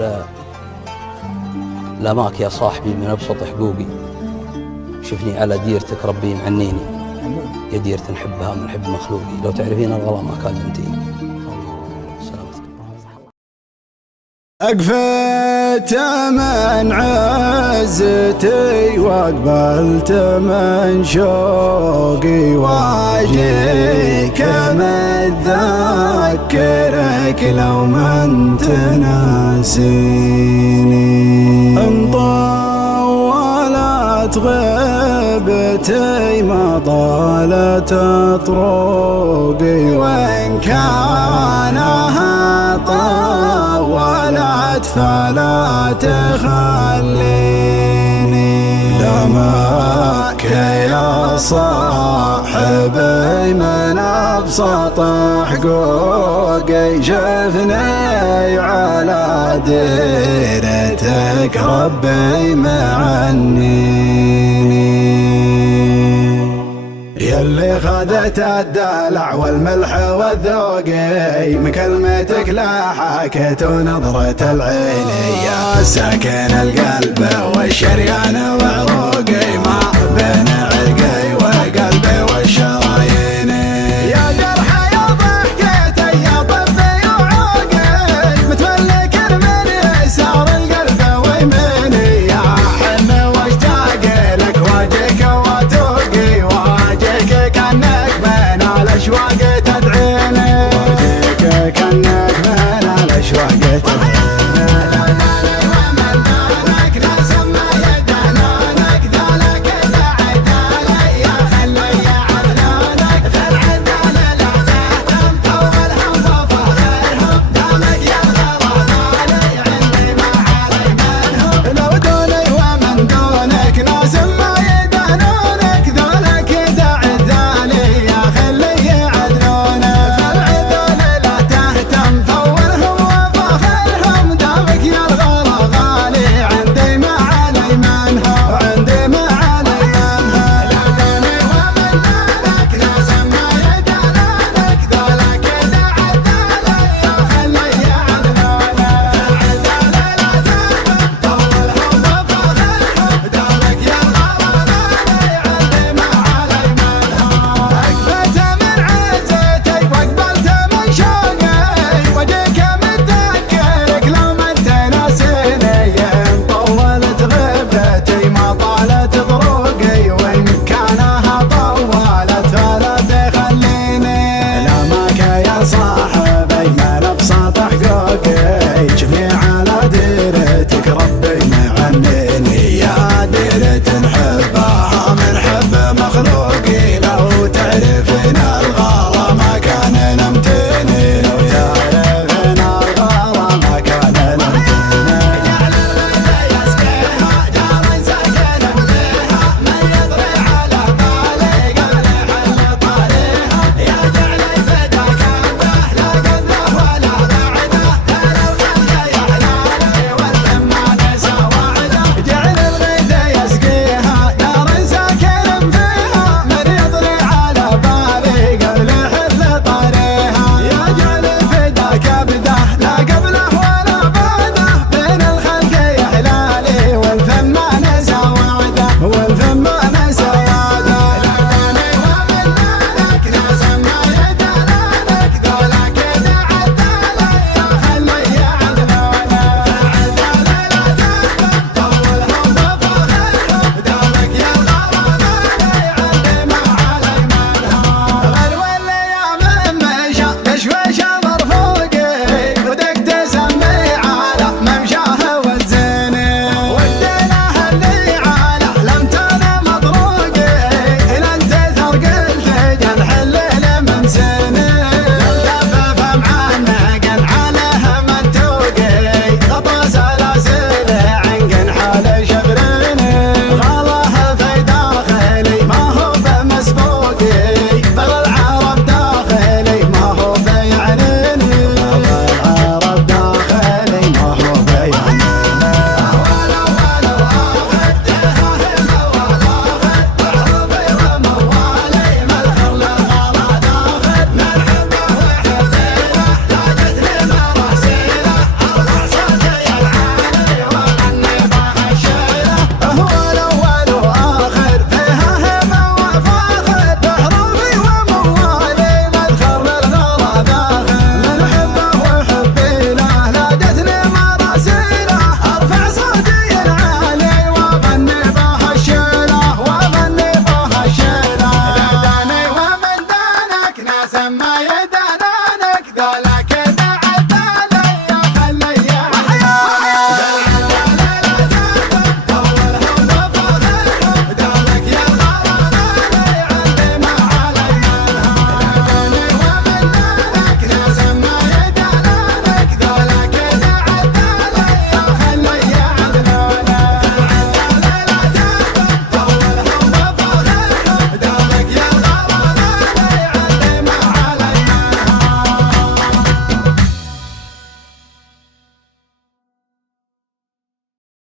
أقول لاماك يا صاحبي من أبسط حقوقي، شفني على ديرتك ربي معنيني، يا ديرة نحبها من حب مخلوقي، لو تعرفين الغلا ما كلمتيني. أقفت من عزتي وأقبلت من شوقي، واجيك متذكرك لو من تناسيني. إن طولت غيبتي ما طالت طروقي، وإن كانها طولت فلا تخليني. لاماك يا صاحبي من أبسط حقوقي، شفني على ديرتك ربي معنيني. يلي خذت الدلع والملح والذوقي، من كلمتك لا حكيت ونظرة العين، يا ساكن القلب والشريان وعروقي ما بين